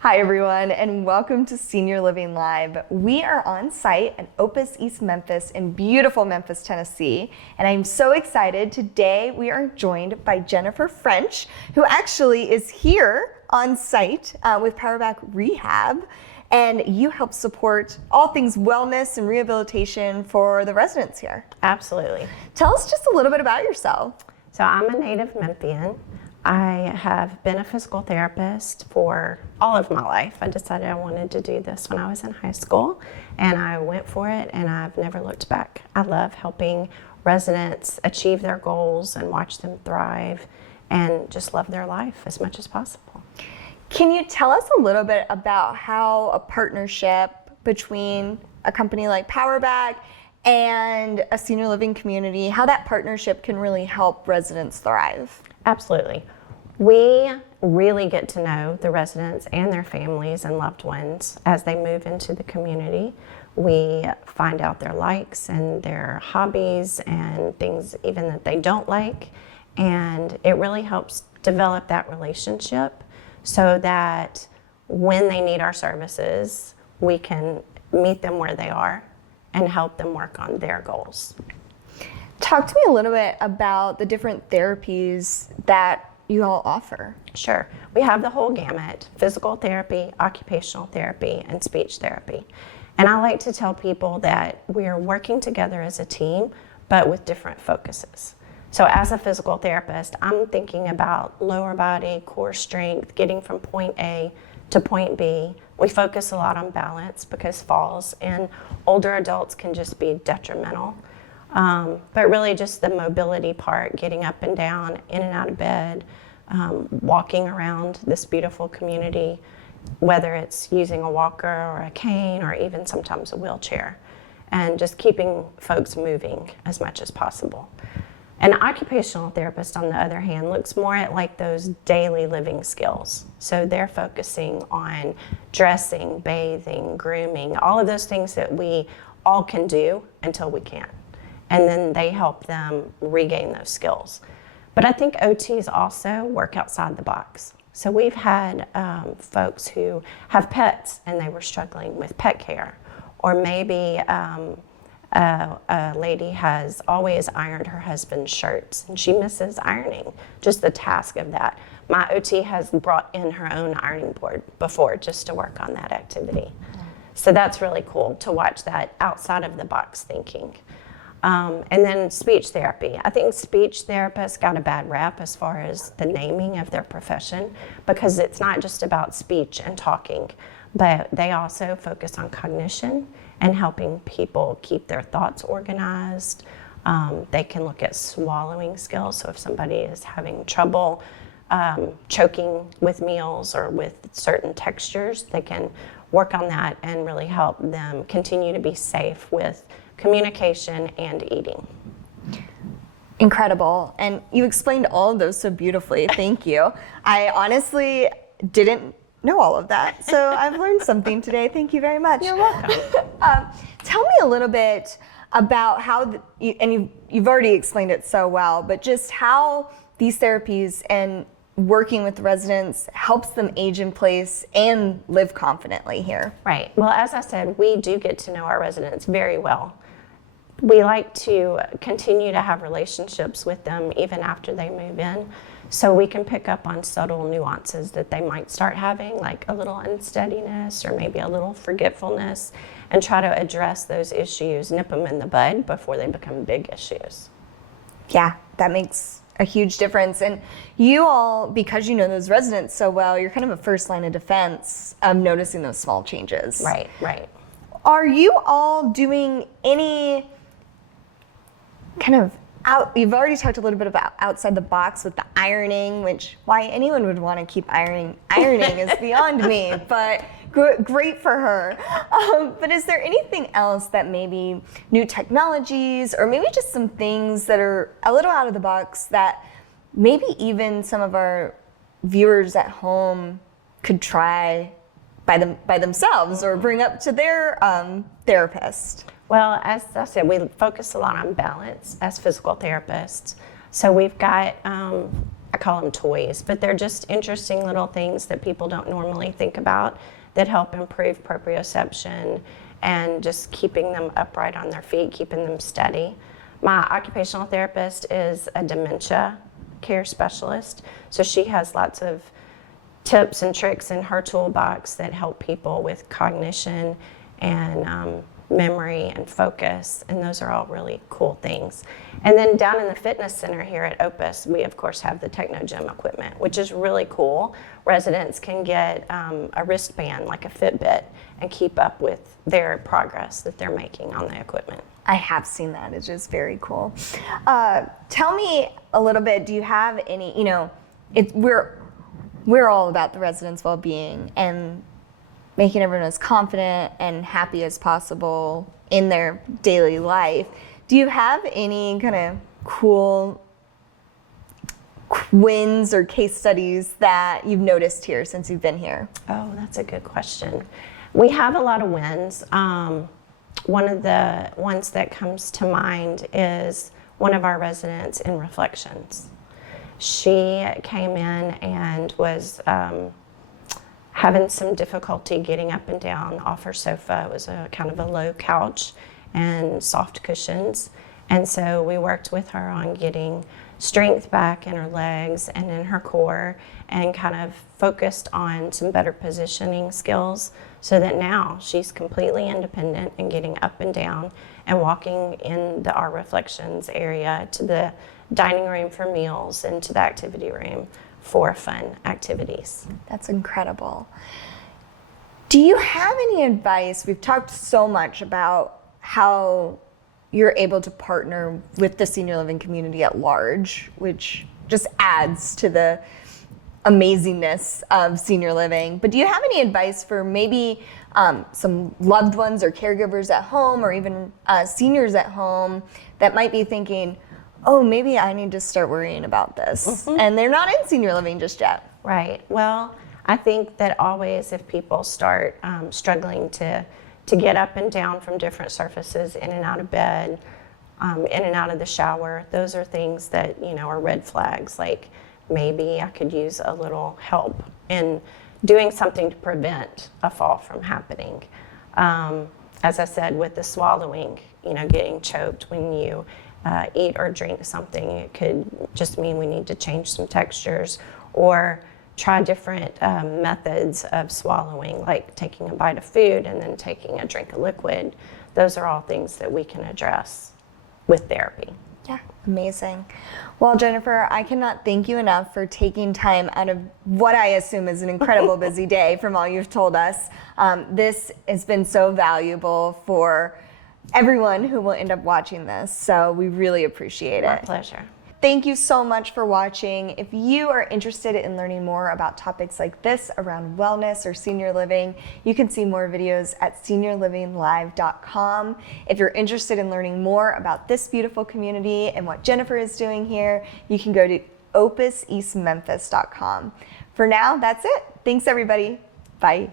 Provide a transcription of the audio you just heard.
Hi everyone, and welcome to Senior Living Live. We are on site at Opus East Memphis in beautiful Memphis, Tennessee, and I'm so excited. Today we are joined by Jennifer French, who actually is here on site with Powerback Rehab, and you help support all things wellness and rehabilitation for the residents here. Absolutely. Tell us just a little bit about yourself. So I'm a native Memphian. I have been a physical therapist for all of my life. I decided I wanted to do this when I was in high school, and I went for it, and I've never looked back. I love helping residents achieve their goals and watch them thrive and just love their life as much as possible. Can you tell us a little bit about how a partnership between a company like Powerback and a senior living community, how that partnership can really help residents thrive? Absolutely. We really get to know the residents and their families and loved ones as they move into the community. We find out their likes and their hobbies and things even that they don't like, and it really helps develop that relationship so that when they need our services, we can meet them where they are and help them work on their goals. Talk to me a little bit about the different therapies that you all offer. Sure. We have the whole gamut: physical therapy, occupational therapy, and speech therapy. And I like to tell people that we're working together as a team, but with different focuses. So as a physical therapist, I'm thinking about lower body, core strength, getting from point A to point B. We focus a lot on balance because falls in older adults can just be detrimental. But really just the mobility part, getting up and down, in and out of bed, walking around this beautiful community, whether it's using a walker or a cane or even sometimes a wheelchair, and just keeping folks moving as much as possible. An occupational therapist, on the other hand, looks more at like those daily living skills. So they're focusing on dressing, bathing, grooming, all of those things that we all can do until we can't. And then they help them regain those skills. But I think OTs also work outside the box. So we've had folks who have pets and they were struggling with pet care, or maybe a lady has always ironed her husband's shirts and she misses ironing, just the task of that. My OT has brought in her own ironing board before just to work on that activity. So that's really cool to watch that outside of the box thinking. And then speech therapy. I think speech therapists got a bad rap as far as the naming of their profession, because it's not just about speech and talking, but they also focus on cognition and helping people keep their thoughts organized. They can look at swallowing skills. So if somebody is having trouble choking with meals or with certain textures, they can work on that and really help them continue to be safe with communication and eating. Incredible. And you explained all of those so beautifully. Thank you. I honestly didn't know all of that, so I've learned something today. Thank you very much. You're welcome. Tell me a little bit about how, you've already explained it so well, but just how these therapies and working with residents helps them age in place and live confidently here. Right. Well, as I said, we do get to know our residents very well. We like to continue to have relationships with them even after they move in, so we can pick up on subtle nuances that they might start having, like a little unsteadiness or maybe a little forgetfulness, and try to address those issues, nip them in the bud before they become big issues. Yeah, that makes a huge difference. And you all, because you know those residents so well, you're kind of a first line of defense of noticing those small changes. Right, right. Are you all doing any kind of you've already talked a little bit about outside the box with the ironing, which why anyone would want to keep ironing is beyond me, but great for her. But is there anything else that maybe new technologies or maybe just some things that are a little out of the box that maybe even some of our viewers at home could try by themselves or bring up to their therapist? Well, as I said, we focus a lot on balance as physical therapists. So we've got call them toys, but they're just interesting little things that people don't normally think about that help improve proprioception and just keeping them upright on their feet, keeping them steady. My occupational therapist is a dementia care specialist, so she has lots of tips and tricks in her toolbox that help people with cognition and memory and focus, and those are all really cool things. And then down in the fitness center here at Opus, we of course have the Techno Gym equipment, which is really cool. Residents can get a wristband like a Fitbit and keep up with their progress that they're making on the equipment. I have seen that. It's just very cool. Tell me a little bit, do you have any, we're all about the residents' well-being and making everyone as confident and happy as possible in their daily life. Do you have any kind of cool wins or case studies that you've noticed here since you've been here? Oh, that's a good question. We have a lot of wins. One of the ones that comes to mind is one of our residents in Reflections. She came in and was having some difficulty getting up and down off her sofa. It was a kind of a low couch and soft cushions. And so we worked with her on getting strength back in her legs and in her core, and kind of focused on some better positioning skills so that now she's completely independent and getting up and down and walking in our Reflections area to the dining room for meals and to the activity room for fun activities. That's incredible. Do you have any advice? We've talked so much about how you're able to partner with the senior living community at large, which just adds to the amazingness of senior living. But do you have any advice for maybe some loved ones or caregivers at home, or even seniors at home that might be thinking, oh, maybe I need to start worrying about this, and they're not in senior living just yet? Right. Well, I think that always if people start struggling to get up and down from different surfaces, in and out of bed, in and out of the shower, those are things that, are red flags. Like, maybe I could use a little help in doing something to prevent a fall from happening. As I said, with the swallowing, getting choked when you eat or drink something, it could just mean we need to change some textures or try different methods of swallowing, like taking a bite of food and then taking a drink of liquid. Those are all things that we can address with therapy. Yeah, amazing. Well, Jennifer, I cannot thank you enough for taking time out of what I assume is an incredible busy day from all you've told us. This has been so valuable for everyone who will end up watching this, so we really appreciate it. My pleasure. Thank you so much for watching. If you are interested in learning more about topics like this around wellness or senior living, you can see more videos at seniorlivinglive.com. If you're interested in learning more about this beautiful community and what Jennifer is doing here, you can go to opuseastmemphis.com. For now, that's it. Thanks, everybody. Bye.